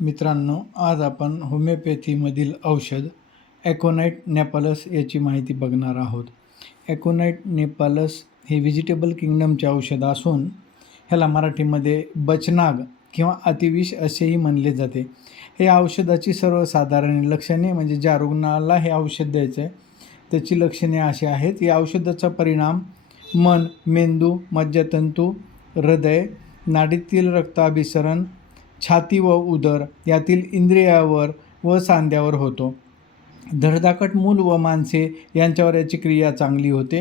मित्रांनो, आज आपण होमिओपॅथीमधील औषध ॲकोनाइट नेपालस याची माहिती बघणार आहोत. ॲकोनाइट नेपालस हे व्हेजिटेबल किंगडमचे औषध असून ह्याला मराठीमध्ये बचनाग किंवा अतिविष असेही म्हणले जाते. हे औषधाची सर्वसाधारण लक्षणे म्हणजे ज्या रुग्णाला हे औषध द्यायचं आहे त्याची लक्षणे अशी आहेत. या औषधाचा परिणाम मन, मेंदू, मज्जातंतू, हृदय, नाडीतील रक्ताभिसरण, छाती व उदर यातील इंद्रियावर व सांध्यावर होतो. धडधाकट मूल व माणसे यांच्यावर याची क्रिया चांगली होते.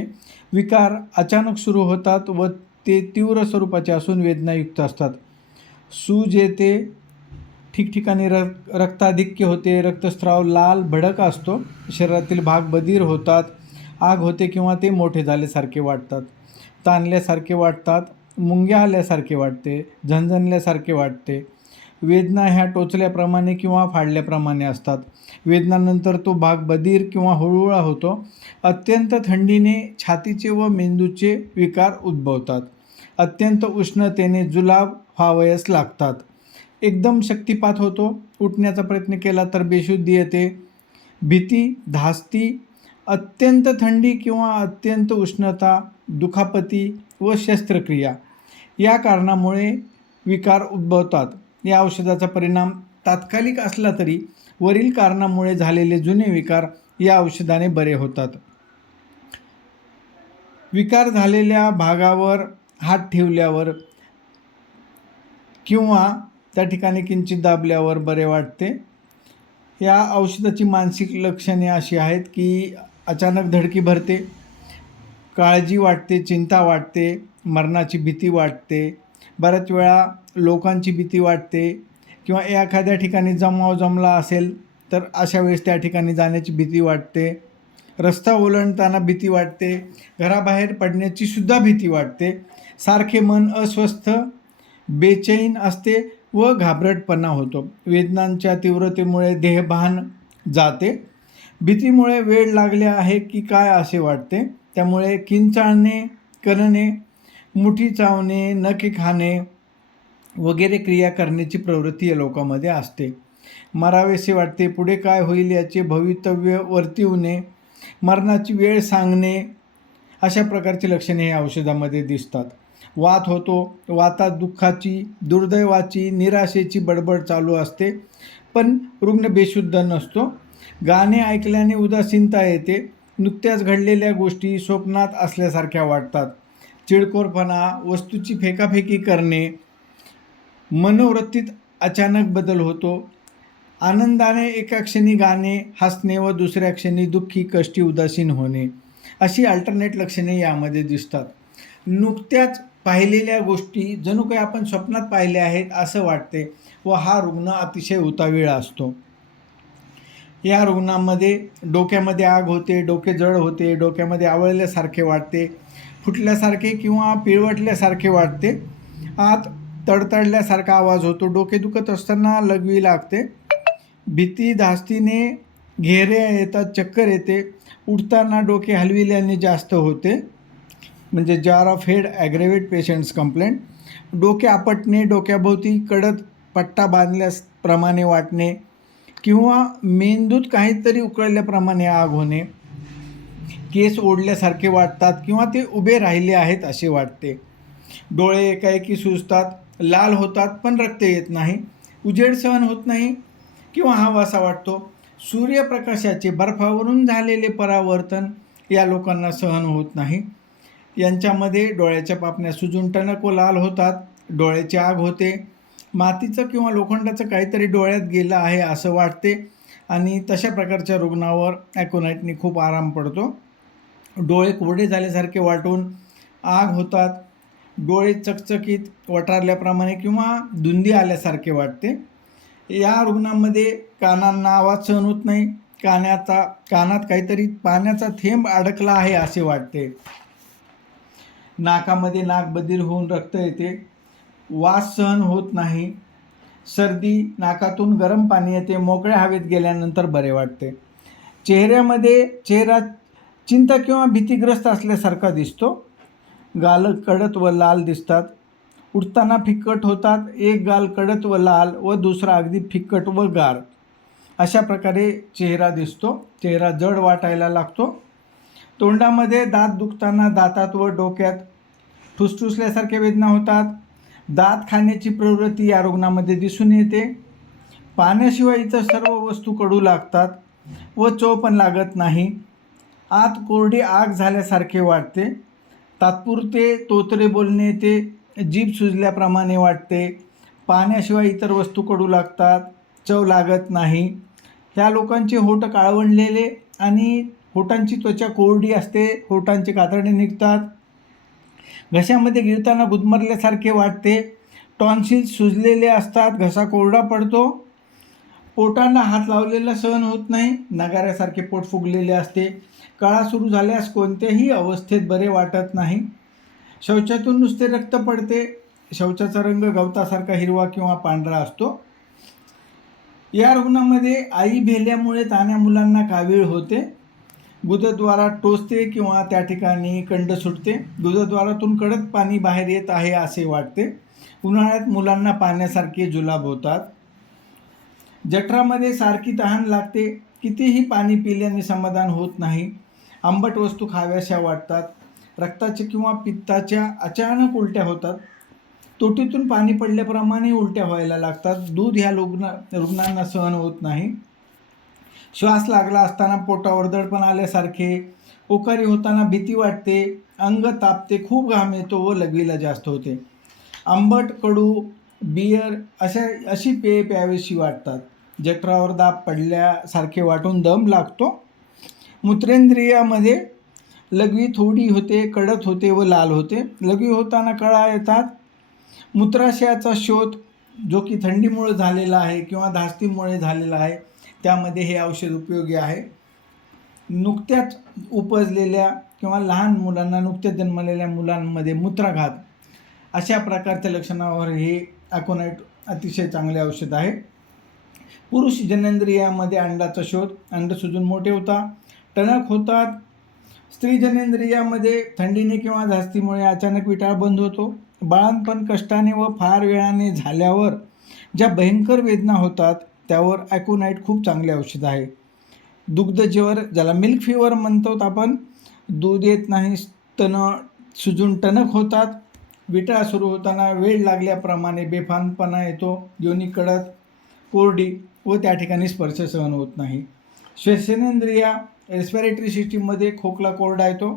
विकार अचानक सुरू होतात व ते तीव्र स्वरूपाचे असून वेदनायुक्त असतात. सूज येते, ठिकठिकाणी रक्ताधिक्य होते, रक्तस्राव लाल भडक असतो, शरीरातील भाग बधीर होतात, आग होते किंवा ते मोठे झाल्यासारखे वाटतात, ताणल्यासारखे वाटतात, मुंग्या आल्यासारखे वाटते, झणझणल्यासारखे वाटते. वेदना ह्या टोचल्याप्रमाणे किंवा फाडल्याप्रमाणे असतात. वेदनानंतर तो भाग बधीर किंवा हुळहुळा होतो. अत्यंत थंडीने छातीचे व मेंदूचे विकार उद्भवतात. अत्यंत उष्णतेने जुलाब व्हावयास लागतात. एकदम शक्तिपात होतो. उठण्याचा प्रयत्न केला तर बेशुद्धी येते. भीती, धास्ती, अत्यंत थंडी किंवा अत्यंत उष्णता, दुखापती व शस्त्रक्रिया या कारणामुळे विकार उद्भवतात. या औषधाचा परिणाम तात्कालिक असला तरी वरील कारणामुळे झालेले जुने विकार या औषधाने बरे होतात. विकार झालेल्या भागावर हात ठेवल्यावर किंवा त्या ठिकाणी किंचित दाबल्यावर बरे वाटते. या औषधाची मानसिक लक्षणे अशी आहेत की अचानक धडकी भरते, काळजी वाटते, चिंता वाटते, मरणाची भीती वाटते, बऱ्याच वेळा लोकांची भीती वाटते किंवा एखाद्या ठिकाणी जमाव जमला असेल तर अशा वेळेस त्या ठिकाणी जाण्याची भीती वाटते. रस्ता ओलांडताना भीती वाटते, घराबाहेर पडण्याची सुद्धा भीती वाटते. सारखे मन अस्वस्थ, बेचैन असते व घाबरटपणा होतो. वेदनांच्या तीव्रतेमुळे देहभान जाते. भीतीमुळे वेळ लागले आहे की काय असे वाटते. त्यामुळे किंचाळणे, कणणे, मुठी चावणे, नखे खाणे वगैरे क्रिया करण्याची प्रवृत्ती या लोकांमध्ये असते. मरावेसे वाटते, पुढे काय होईल याचे भवितव्य वर्तविणे, मरणाची वेळ सांगणे अशा प्रकारची लक्षणे या औषधामध्ये दिसतात. वात होतो. वातात दुःखाची, दुर्दैवाची, निराशेची बडबड चालू असते पण रुग्ण बेशुद्ध नसतो. गाणे ऐकल्याने उदासीनता येते. नुकत्याच घडलेल्या गोष्टी स्वप्नात असल्यासारख्या वाटतात. चिडखोरपणा, वस्तूची फेकाफेकी करणे, मनोवृत्तीत अचानक बदल होतो. आनंदाने एका क्षणी गाणे, हसणे व दुसऱ्या क्षणी दुःखी, कष्टी, उदासीन होणे अशी अल्टरनेट लक्षणे यामध्ये दिसतात. नुकत्याच पाहिलेल्या गोष्टी जणू काही आपण स्वप्नात पाहिल्या आहेत असं वाटते व हा रुग्ण अतिशय उतावीळ असतो. या रुग्णांमध्ये डोक्यामध्ये आग होते, डोके जड होते, डोक्यामध्ये आवळल्यासारखे वाटते, फुटल्यासारखे किंवा पिळवटल्यासारखे वाटते, आत तडतडल्यासारखा आवाज होतो, डोके दुखत असताना लघवी लागते, भीती धास्तीने घेऱ्या येतात, चक्कर येते, उठताना डोके हलविल्याने जास्त होते म्हणजे जार ऑफ हेड ॲग्रेवेट पेशंट्स कंप्लेंट, डोके आपटणे, डोक्याभोवती कडक पट्टा बांधल्याप्रमाणे वाटणे किंवा मेंदूत काहीतरी उकळल्याप्रमाणे आग होणे, केस ओढल्यासारखे वाटतात किंवा ते उभे राहिले आहेत असे वाटते, डोळे एकाएकी सुजतात, लाल होतात पण रक्त येत नाही, उजेड सहन होत नाही किंवा हवासा वाटतो, सूर्यप्रकाशाचे बर्फावरून झालेले परावर्तन या लोकांना सहन होत नाही. यांच्यामध्ये डोळ्याच्या पापण्या सुजून टणक व लाल होतात, डोळ्याची आग होते, मातीचं किंवा लोखंडाचं काहीतरी डोळ्यात गेलं आहे असं वाटते आणि तशा प्रकारच्या रुग्णावर ॲकोनाइटने खूप आराम पडतो. डोळे कोरडे झाल्यासारखे वाटून आग होतात, डोळे चकचकीत वटारल्याप्रमाणे किंवा धुंदी आल्यासारखे वाटते. या रुग्णांमध्ये कानांना आवाज सहन होत नाही, कानात काहीतरी पाण्याचा थेंब अडकला आहे असे वाटते, नाकामध्ये नाक बधीर होऊन रक्त येते, वास सहन होत नाही, सर्दी, नाकातून गरम पाणी येते, मोकळ्या हवेत गेल्यानंतर बरे वाटते. चेहरा चिंता किंवा भीतीग्रस्त असल्यासारखा दिसतो, गाल कडक व लाल दिसतात, उठताना फिक्कट होतात, एक गाल कडक व लाल व दुसरा अगदी फिक्कट व गार. अशा प्रकारे चेहरा दिसतो. चेहरा जड वाटायला लागतो. तोंडामध्ये दात दुखताना दातात व डोक्यात ठुसठुसल्यासारख्या वेदना होतात. दात खाण्याची प्रवृत्ती या रुग्णामध्ये दिसून येते. पाण्याशिवाय इतर सर्व वस्तू कडू लागतात व चव पण लागत नाही. आत कोरडी आग झाल्यासारखे वाटते. तात्पुरते तोतरे बोलणे येते. जीभ सुजल्याप्रमाणे वाटते. पाण्याशिवाय इतर वस्तू कडू लागतात, चव लागत नाही. ह्या लोकांचे होठ काळवंडलेले आणि होठांची त्वचा कोरडी असते. होठांचे कातरणे निघतात. घशामध्ये गिळताना गुदमरल्यासारखे वाटते. टॉन्सिल्स सुजलेले असतात. घसा कोरडा पडतो. पोटांना हात लावलेला सहन होत नाही. नगाऱ्यासारखे पोट फुगलेले असते. कळा सुरू झाल्यास कोणत्याही अवस्थेत बरे वाटत नाही. शौचातून नुसते रक्त पडते. शौचाचा रंग गवतासारखा हिरवा किंवा पांढरा असतो. या रुग्णामध्ये आई भेल्यामुळे तान्ह्या मुलांना कावीळ होते. गुदद्वारात टोचते किंवा त्या ठिकाणी कंड सुटते. गुदद्वारातून कडक पाणी बाहेर येत आहे असे वाटते. उन्हाळ्यात मुलांना पाण्यासारखे जुलाब होतात. जठरामध्ये सारखी तहान लागते. कितीही पाणी पिल्याने समाधान होत नाही. आंबट वस्तू खाव्याशा वाटतात. रक्ताच्या किंवा पित्ताच्या अचानक उलट्या होतात. तोटीतून पाणी पडल्याप्रमाणे उलट्या व्हायला लागतात. दूध ह्या रुग्णांना सहन होत नाही. श्वास लागला असताना पोटावर दडपण आल्यासारखे, ओकारी होताना भीती वाटते. अंग तापते, खूप घाम येतो व लघवीला जास्त होते. आंबट, कडू, बियर अशी पेये प्यावीशी वाटतात. जठरावर दाब पडल्यासारखे वाटून दम लागतो. मूत्रेंद्रियामध्ये लघवी थोडी होते, कडक होते व लाल होते. लघवी होताना कळा येतात. मूत्राशयाचा शोथ जो की थंडीमुळे झालेला आहे किंवा धास्तीमुळे झालेला आहे, त्यामध्ये हे औषध उपयोगी आहे. नुकत्याच उपजलेल्या किंवा लहान मुलांना, नुकत्याच जन्मलेल्या मुलांमध्ये मूत्राघात अशा प्रकारच्या लक्षणावर हे अकोनाइट अतिशय चांगले औषध आहे. पुरुष जनेंद्रियामध्ये अंडाचा शोथ, अंड सुजून मोठे होतात, टणक होतात. स्त्री जनेंद्रियामध्ये थंडीने किंवा धास्तीमुळे अचानक विटाळ बंद होतो. बाळंतपण कष्टाने व फार वेळाने झाल्यावर ज्या भयंकर वेदना होतात त्यावर अकोनाइट खूप चांगले औषध आहे. दुग्धज्वर, ज्याला मिल्क फिवर म्हणतो आपण, दूध येत नाही, स्तन सुजून टणक होतात, विटाळ सुरू होताना वेळ लागल्याप्रमाणे बेफानपणा येतो, योनी कडक, कोरडी व त्या ठिकाणी स्पर्श सहन होत नाही. श्वसनेंद्रिया, रेस्पिरेटरी सिस्टीममध्ये खोकला कोरडा येतो,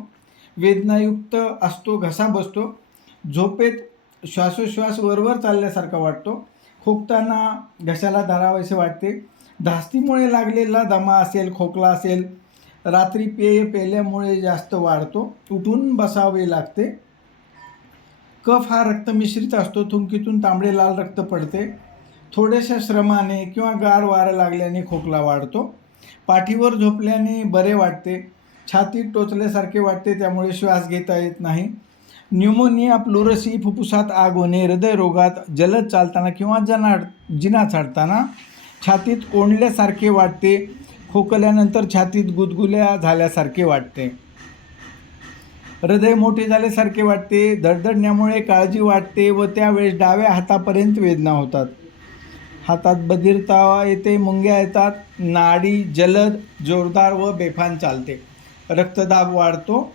वेदनायुक्त असतो, घसा बसतो. झोपेत श्वासोश्वास वरवर चालल्यासारखा वाटतो. खोकताना घशाला धरावेसे वाटते. धास्तीमुळे लागलेला दमा असेल, खोकला असेल, रात्री पेय प्यायल्यामुळे जास्त वाढतो. उठून बसावे लागते. कफ हा रक्तमिश्रित असतो. थुंकीतून तांबडे लाल रक्त पडते. थोड्याशा श्रमाने किंवा गार वारं लागल्याने खोकला वाढतो. पाठीवर झोपल्याने बरे वाटते. छातीत टोचल्यासारखे वाटते, त्यामुळे श्वास घेता येत नाही. न्यूमोनिया, प्लुरसी, फुफ्फुसात आग होणे, हृदयरोगात, जलद चालताना किंवा जिना चढताना छातीत कोंडल्यासारखे वाटते. खोकल्यानंतर छातीत गुदगुल्या झाल्यासारखे वाटते. हृदय मोठे झाल्यासारखे वाटते. धडधडण्यामुळे काळजी वाटते व त्यावेळेस डाव्या हातापर्यंत वेदना होतात. हातात बधिरता येते, मुंग्या येतात. नाडी जलद, जोरदार व बेफान चालते. रक्तदाब वाढतो.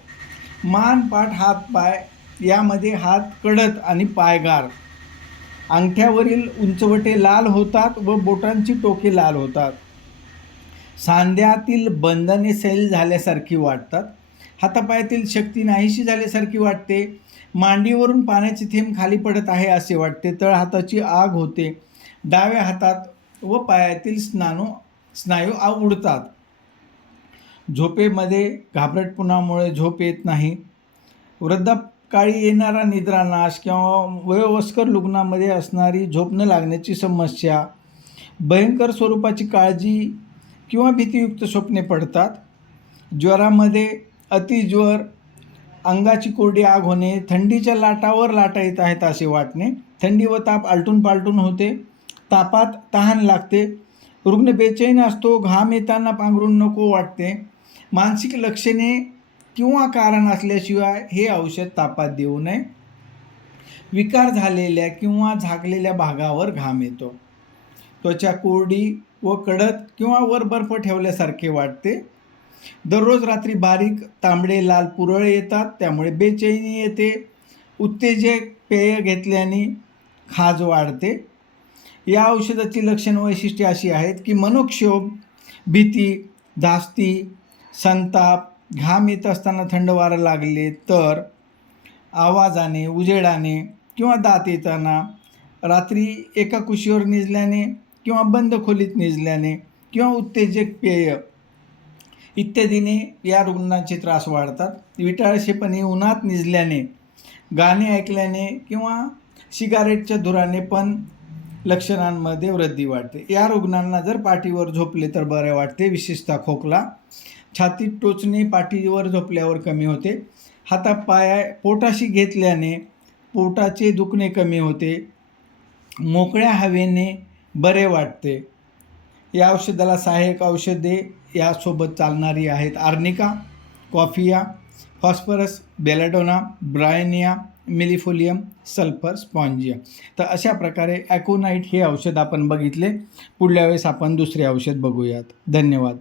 मान, पाठ, हात, पाय यामध्ये हात कडक आणि पाय गार. अंगठ्यावरील उंचवटे लाल होतात व बोटांची टोके लाल होतात. सांध्यातील बंधने सैल झाल्यासारखी वाटतात. हातापायातील शक्ती नाहीशी झाल्यासारखी वाटते. मांडीवरून पाण्याचे थेंब खाली पडत आहे असे वाटते. तळहाताची आग होते. डाव्या हातात व पायातील स्नायू उडतात. झोपेमध्ये घाबरटपणामुळे झोप येत नाही. वृद्धापकाळी येणारा निद्रानाश किंवा वयोवस्कर रुग्णामध्ये असणारी झोप न लागण्याची समस्या, भयंकर स्वरूपाची काळजी किंवा भीतीयुक्त स्वप्ने पडतात. ज्वरामध्ये अतिज्वर, अंगाची कोरडी आग होणे, थंडीच्या लाटावर लाटा येत आहेत असे वाटणे, थंडी व ताप आलटून पालटून होते, तापात तहान लागते, रुग्ण बेचैन असतो, घाम येताना पांघरून नको वाटते. मानसिक लक्षणे किंवा कारण असल्याशिवाय हे औषध तापात देऊ नये. विकार झालेल्या किंवा झाकलेल्या भागावर घाम येतो. त्वचा कोरडी व कडक किंवा वर बर्फ ठेवल्यासारखे वाटते. दररोज रात्री बारीक तांबडे लाल पुरळ येतात, त्यामुळे बेचैनी येते. उत्तेजक पेय घेतल्याने खाज वाढते. या औषधाची लक्षण वैशिष्ट्ये अशी आहेत की मनोक्षोभ, भीती, धास्ती, संताप, घाम येत असताना थंड वारं लागले तर, आवाजाने, उजेडाने किंवा दात येताना, रात्री एका कुशीवर निजल्याने किंवा बंद खोलीत निजल्याने किंवा उत्तेजक पेय इत्यादीने या रुग्णांचे त्रास वाढतात. विटाळशेपणी उन्हात निजल्याने, गाणे ऐकल्याने किंवा सिगारेटच्या धुराने पण लक्षणांमध्ये वृद्धी वाढते. या रुग्णांना जर पाठीवर झोपले तर बरे वाटते, विशेषतः खोकला. छातीत टोचणे पाठीवर झोपल्यावर कमी होते. हातापाया पोटाशी घेतल्याने पोटाचे दुखणे कमी होते. मोकळ्या हवेने बरे वाटते. या औषधाला सहाय्यक औषधे यासोबत चालणारी आहेत arnica, coffea, phosphorus, belladonna, bryonia, millefolium, sulphur, spongia. तर अशा प्रकारे ॲकोनाईट हे औषध आपण बघितले. पुढल्या वेळेस आपण दुसरे औषध बघूयात. धन्यवाद.